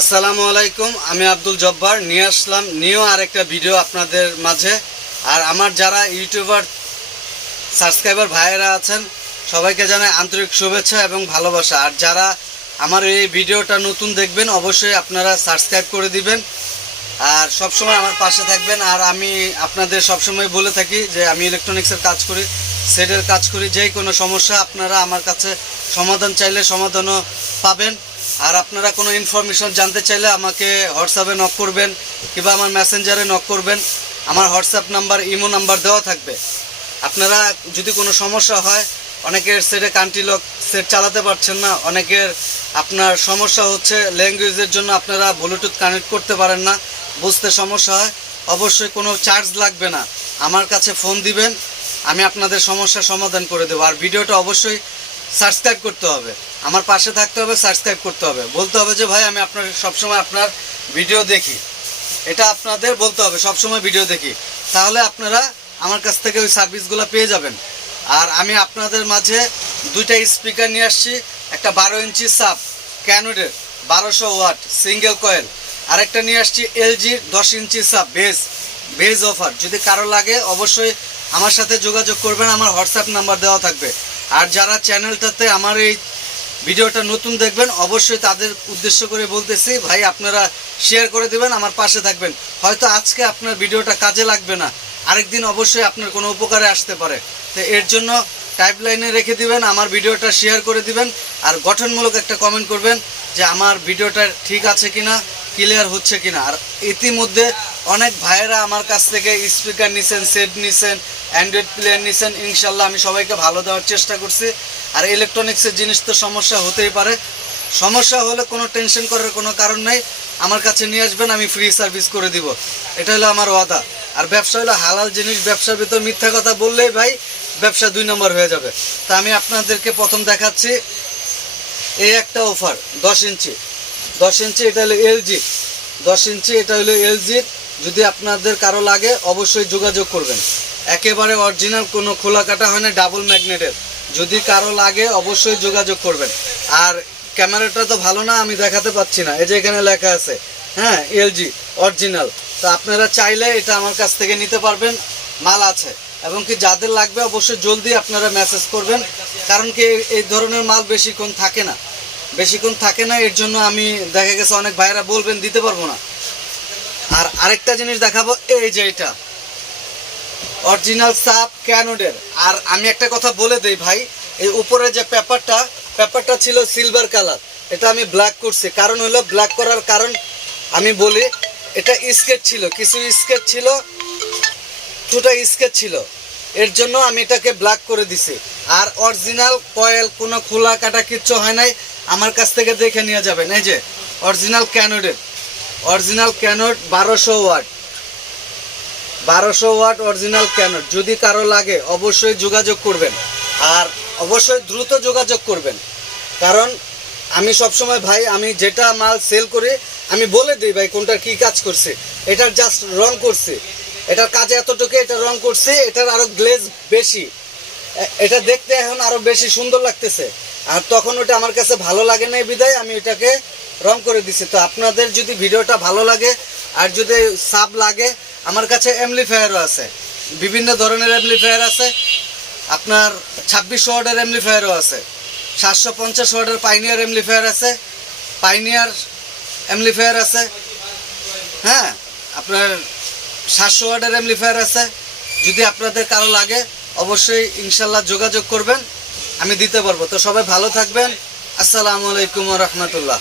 আসসালামু আলাইকুম। আমি আব্দুল জব্বার নিয়ে আসলাম নিউ আরেকটা ভিডিও আপনাদের মাঝে। আর আমার যারা ইউটিউবার সাবস্ক্রাইবার ভাইয়েরা আছেন সবাইকে জানাই আন্তরিক শুভেচ্ছা এবং ভালোবাসা। আর যারা আমার এই ভিডিওটা নতুন দেখবেন অবশ্যই আপনারা সাবস্ক্রাইব করে দিবেন আর সবসময় আমার পাশে থাকবেন। আর আমি আপনাদের সবসময় বলে থাকি যে আমি ইলেকট্রনিক্সের কাজ করি, সেটের কাজ করি। যে কোনো সমস্যা আপনারা আমার কাছে সমাধান চাইলে সমাধানও পাবেন। আর আপনারা কোনো ইনফরমেশন জানতে চাইলে আমাকে হোয়াটসঅ্যাপে নক করবেন কিংবা আমার মেসেঞ্জারে নক করবেন। আমার হোয়াটসঅ্যাপ নাম্বার, ইমো নাম্বার দেওয়া থাকবে। আপনারা যদি কোনো সমস্যা হয়, অনেকের সেটে কান্ট্রি লক সেট চালাতে পারছেন না, অনেকের আপনার সমস্যা হচ্ছে ল্যাঙ্গুয়েজের জন্য আপনারা ব্লুটুথ কানেক্ট করতে পারেন না, বুঝতে সমস্যা হয়, অবশ্যই কোনো চার্জ লাগবে না, আমার কাছে ফোন দিবেন, আমি আপনাদের সমস্যার সমাধান করে দেবো। আর ভিডিওটা অবশ্যই সাবস্ক্রাইব করতে হবে, আমার পাশে থাকতে হবে, সাবস্ক্রাইব করতে হবে, বলতে হবে যে ভাই আমি আপনার সবসময় আপনার ভিডিও দেখি, এটা আপনাদের বলতে হবে সবসময় ভিডিও দেখি, তাহলে আপনারা আমার কাছ থেকে ওই সার্ভিসগুলো পেয়ে যাবেন। আর আমি আপনাদের মাঝে দুইটা স্পিকার নিয়ে আসছি, একটা 12 ইঞ্চি সাব ক্যানোডের 1200 ওয়াট সিঙ্গেল কয়েল, আরেকটা নিয়ে আসছি এলজির 10 ইঞ্চি সাব বেজ অফার। যদি কারো লাগে অবশ্যই আমার সাথে যোগাযোগ করবেন, আমার হোয়াটসঅ্যাপ নাম্বার দেওয়া থাকবে। আর যারা চ্যানেলটাতে আমার এই ভিডিওটা নতুন দেখবেন অবশ্যই তাদের উদ্দেশ্য করে বলতেছি, ভাই আপনারা শেয়ার করে দেবেন, আমার পাশে থাকবেন। হয়তো আজকে আপনার ভিডিওটা কাজে লাগবে না, আরেকদিন অবশ্যই আপনার কোনো উপকারে আসতে পারে। তো এর জন্য টাইপ লাইনে রেখে দিবেন, আমার ভিডিওটা শেয়ার করে দিবেন, আর গঠনমূলক একটা কমেন্ট করবেন যে আমার ভিডিওটা ঠিক আছে কিনা, ক্লিয়ার হচ্ছে কিনা। আর ইতিমধ্যে অনেক ভাইয়েরা আমার কাছ থেকে স্পিকার নিছেন, সেট নিছেন, অ্যান্ড্রয়েড প্লেয়ার নিছেন, ইনশাল্লাহ আমি সবাইকে ভালো দেওয়ার চেষ্টা করছি। আর ইলেকট্রনিক্সের জিনিস তো সমস্যা হতেই পারে, সমস্যা হলে কোনো টেনশন করার কোনো কারণ নেই, আমার কাছে নিয়ে আসবেন, আমি ফ্রি সার্ভিস করে দিব, এটা হলো আমার ওয়াদা। আর ব্যবসা হলো হালাল জিনিস, ব্যবসার ভিতর মিথ্যা কথা বললেই ভাই ব্যবসা 2 নম্বর হয়ে যাবে। তা আমি আপনাদেরকে প্রথম দেখাচ্ছি এই একটা অফার 10 ইঞ্চি, এটা হলো এলজি 10 ইঞ্চি, এটা হলো এলজির। যদি আপনাদের কারো লাগে অবশ্যই যোগাযোগ করবেন, একেবারে অরিজিনাল, কোনো খোলা কাটা হয় না, ডাবল ম্যাগনেটের। যদি কারো লাগে অবশ্যই যোগাযোগ করবেন। আর ক্যামেরাটা তো ভালো না, আমি দেখাতে পাচ্ছি না, এই যে এখানে লেখা আছে, হ্যাঁ এলজি অরিজিনাল। তো আপনারা চাইলে এটা আমার কাছ থেকে নিতে পারবেন, মাল আছে। এবং কি যাদের লাগবে অবশ্যই জলদি আপনারা মেসেজ করবেন, কারণ কি এই ধরনের মাল বেশিক্ষণ থাকে না, এর জন্য আমি দেখা গেছে অনেক ভাইয়েরা বলবেন দিতে পারবো না। আর আরেকটা জিনিস দেখাবো, এই যে এটা অরিজিনাল সাব ক্যানোডের। আর আমি একটা কথা বলে দেই ভাই, এই উপরে যে পেপারটা ছিল সিলভার কালার, এটা আমি ব্ল্যাক করছি। কারণ হলো ব্ল্যাক করার কারণ আমি বলি, এটা স্কেচ ছিল, কিছু স্কেচ ছিল, ছোটা স্কেচ ছিল, এর জন্য আমি এটাকে ব্ল্যাক করে দিছি। আর অরিজিনাল কয়েল, কোনো খোলা কাটা কিচ্ছু হয় নাই, আমার কাছ থেকে দেখে নিয়ে যাবেন। এই যে অরিজিনাল ক্যানোড 1200 ওয়াট অরিজিনাল ক্যানোড। যদি কারো লাগে অবশ্যই যোগাযোগ করবেন, আর অবশ্যই দ্রুত যোগাযোগ করবেন। কারণ আমি সবসময় ভাই, আমি যেটা মাল সেল করি আমি বলে দিই ভাই কোনটার কি কাজ করছে। এটার জাস্ট রং করছি, এটার কাজে এতটুকু, এটা রং করছি, এটার আরো গ্লেজ বেশি, এটা দেখতে এখন আরো বেশি সুন্দর লাগতেছে। আর তখন ওটা আমার কাছে ভালো লাগে না, বিদায় আমি এটাকে রং করে দিছি। তো আপনাদের যদি ভিডিওটা ভালো লাগে আর যদি সাব লাগে, আমার কাছে অ্যাম্পলিফায়ারও আছে, বিভিন্ন ধরনের অ্যাম্পলিফায়ার আছে। আপনার 2600 ওয়াটের অ্যাম্পলিফায়ারও আছে, 750 ওয়াটের পাইনিয়ার অ্যাম্পলিফায়ার আছে, হ্যাঁ আপনার 700 ওয়াটের অ্যাম্পলিফায়ার আছে। যদি আপনাদের কারো লাগে অবশ্যই ইনশাল্লাহ যোগাযোগ করবেন, আমি দিতে পারবো। তো সবাই ভালো থাকবেন, আসসালামু আলাইকুম ওয়া রাহমাতুল্লাহ।